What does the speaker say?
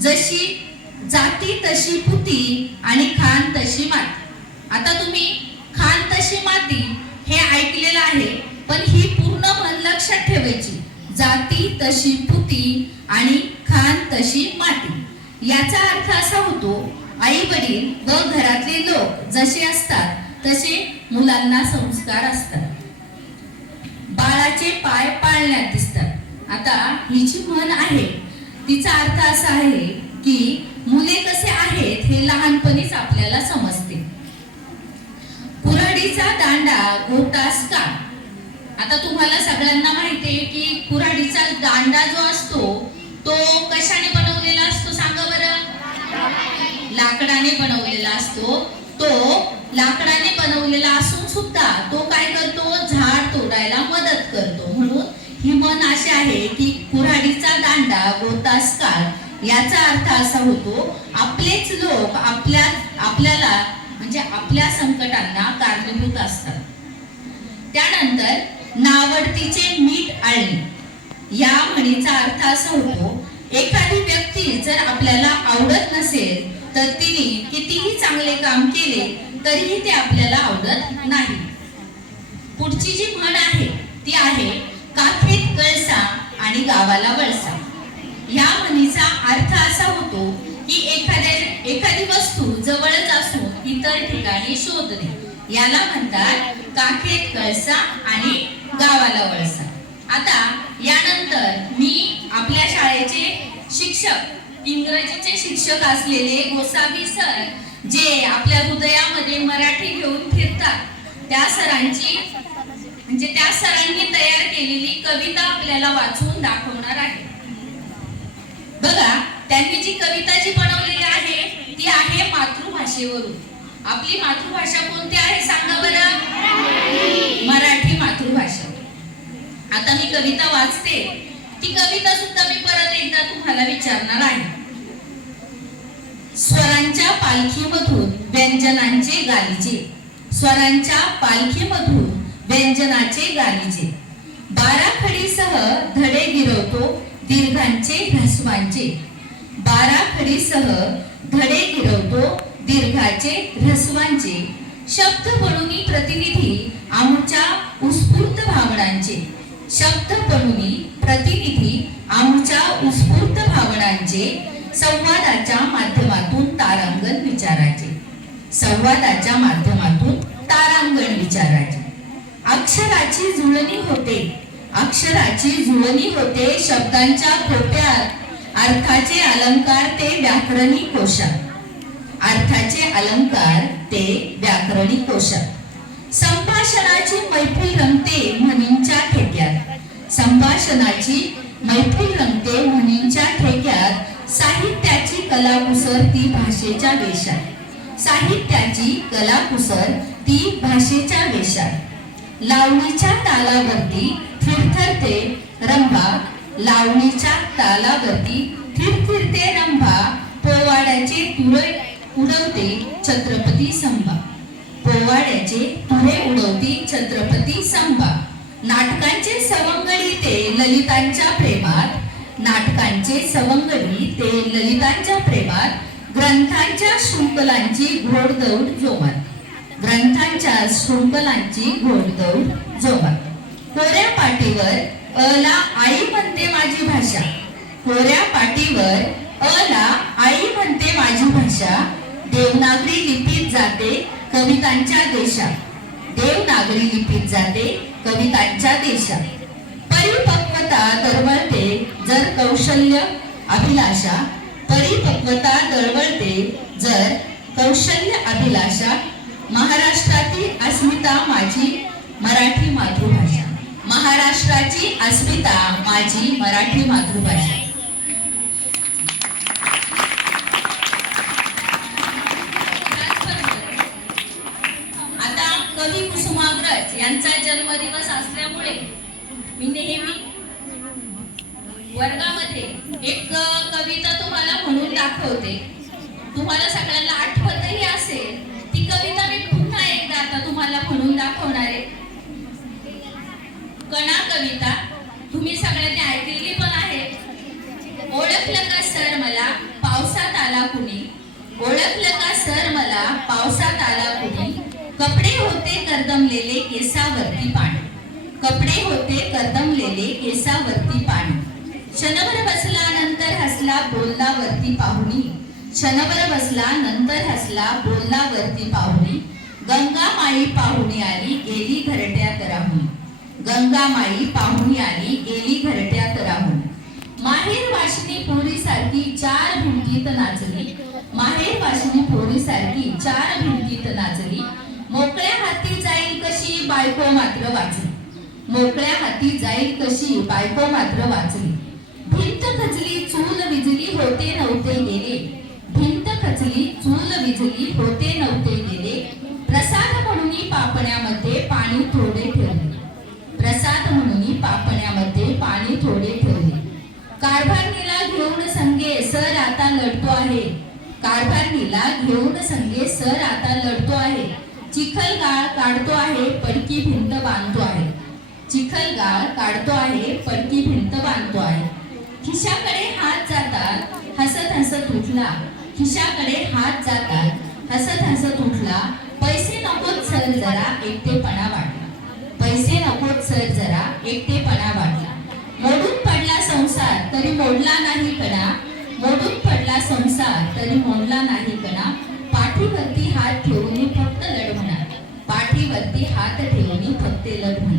जशी जाती तशी पुती आणि खान तशी माती. आता तुम्ही खान तशी माती हे ऐकलेलं आहे पण ही पूर्ण मन लक्षात ठेवायची. जाती तशी पुती आणि खान तशी माती. याचा अर्थ असा होतो आई वडील व घरातले लोक जसे असतात तसे मुलांना संस्कार असतात. बाळाचे पाय पाळण्यात दिसतात. आता हिची जी म्हण आहे तिचा अर्थ असा आहे की मुले कसे आहेत हे लहानपणीच आपल्याला समजते. कुऱ्हाडीचा दांडा घोटास का? आता तुम्हाला सगळ्यांना माहिती आहे की कुऱ्हाडीचा दांडा जो असतो तो कशाने बनवलेला असतो सांगा बरं? लाकडाने बनवलेला असतो. तो लाकडाने बनवलेला असून सुद्धा तो काय करतो? झाड तोडायला मदत ही म्हण अशी आहे की कुऱ्हाडीचा दांडा गोतास काळ याचा अर्थ असा होतो आपलेच लोक आपल्या आपल्याला म्हणजे आपल्या संकटांना कारणीभूत असतात. त्यानंतर नावडतीचे मीठ आळणे. या म्हणीचा अर्थ असा होतो एखादी व्यक्ती जर आपल्याला आवडत नसेल तर तिने कितीही चांगले काम केले तरीही ते आपल्याला आवडत नाही. पुढची जी म्हण आहे ती आहे एखादी वस्तू जवळच असून इतर ठिकाणी शोधणे याला म्हणतात काखेत कळसा आणि गावाला वळसा. आता यानंतर मी आपल्या शाळेचे शिक्षक इंग्रजीचे शिक्षक असलेले गोसावी सर जे आपल्या हृदयामध्ये मराठी घेऊन फिरतात त्या सरांची म्हणजे त्या सरांनी तयार केलेली कविता आपल्याला वाचून दाखवणार आहे. बघा त्यांनी जी कविता जी बनवलेली आहे ती आहे मातृभाषेवरून. आपली मातृभाषा कोणती आहे सांगा बरं? मराठी मातृभाषा. आता मी कविता वाचते. ती कविता सुद्धा मी परत एकदा तुम्हाला विचारणार आहे. स्वरांच्या पालखीमधून व्यंजनांचे गालीचे. स्वरांच्या पालखीमधून व्यंजनाचे गालीचे. बारा खडीसह धडे गिरवतो दीर्घांचे ह्रस्वांचे बारा खडीसह धडे गिरवतो दीर्घाचे ह्रस्वांचे. शब्द म्हणून प्रतिनिधी आमच्या उत्स्फूर्त भावनांचे. शब्द म्हणून प्रतिनिधी आमच्या उत्स्फूर्त भावनांचे. संवादाच्या माध्यमातून तारांगण विचाराचे संवादाच्या माध्यमातून तारांगण विचाराचे अक्षराची जुळणी होते. अक्षराची जुळणी होते शब्दांच्या खोट्यात. अर्थाचे अलंकार ते व्याकरणी कोशात अर्थाचे अलंकार ते व्याकरणी कोशात संभाषणाची मैफिल रंगते म्हणींच्या ठेक्यात. संभाषणाची मैफिल रंगते म्हणींच्या ठेक्यात. साहित्याची कलाकुसर ती भाषेच्या वेशात. साहित्याची कलाकुसर ती भाषेच्या वेशात. लावणीच्या तालावरती फिरथरते रंभा लावणीच्या तालावरती फिरफिरते रंभा पोवाड्याचे तुरे उडवते छत्रपती संभा. पोवाड्याचे तुरे उडवती छत्रपती संभा. नाटकांचे सवंगडी ते ललितांच्या प्रेमात नाटकांचे सवंगडी ते ललितांच्या प्रेमात ग्रंथांच्या शृंखलांची घोडदौड जोमात. ग्रंथांच्या शृंखलांची घोडदौड जोमात. कोऱ्या पाटीवर अला आई म्हणते माझी भाषा. कोऱ्या पाटीवर अला आई म्हणते माझी भाषा. देवनागरी लिपीत जाते कवितांच्या देशात. देवनागरी लिपीत जाते कवितांच्या देशात. परिपक्वता दरवळते जर कौशल्य अभिलाषा. परिपक्वता दरवळते जर कौशल्य अभिलाषा. महाराष्ट्रातील अस्मिता माझी मराठी मातृ माझी अस्मिता माझी मराठी मातृभाषा. आता कवी कुसुमाग्रज यांचा जन्मदिवस असल्यामुळे मी नेहमी वर्गामध्ये एक कविता तुम्हाला म्हणून दाखवते. तुम्हाला सगळ्यांना आठवतही असेल कविता तुम्ही सगळ्यांनी ऐकलेली पण आहे. ओळखलं का सर मला? पावसात आला कुणी? ओळखलं का सर मला? पावसात आला कुणी? कपडे होते केसावरती पाणी. कपडे होते केसावरती पाणी. क्षणभर बसला नंतर हसला बोलला वरती पाहुणी. क्षणभर बसला नंतर हसला बोलला वरती पाहुणी. गंगा माई पाहुणी आली गेली घरट्या कराहुणी गंगामाई पाहुणी आली गेली घरट्या तराहून. माहेर वाशिनी पोरी सारखी चार भिंतीत नाचली. माहेर वाशिनी पोरी सारखी चार भिंतीत नाचली. मोकळ्या हाती जाईल कशी बायको मात्र वाचली. मोकळ्या हाती जाईल कशी बायको मात्र वाचली. भिंत खचली चूल विजली होते नव्हते गेले. भिंत खचली चूल विजली होते नव्हते गेले. प्रसाद म्हणून पापण्यामध्ये पाणी थोडे पाण्यामध्ये पाणी थोडे ठेवले. कारभारणीला घेऊन संगे सर आता लढतो आहे. कारभारणीला घेऊन संगे सर आता लढतो आहे. चिखल गाळ काढतो आहे पडकी भिंत बांधतो आहे. चिखल गाळ काढतो आहे पडकी भिंत बांधतो आहे. खिशाकडे हात जातात हसत हसत उठला. खिशाकडे हात जातात हसत हसत उठला. पैसे नकोत सर जरा एकटे मोडला नाही कडा मोडून पडला संसार तरी मोडला नाही कडा पाठीवरती हात ठेवून फक्त लढवणार पाठीवरती हात ठेवून फक्त लढवणार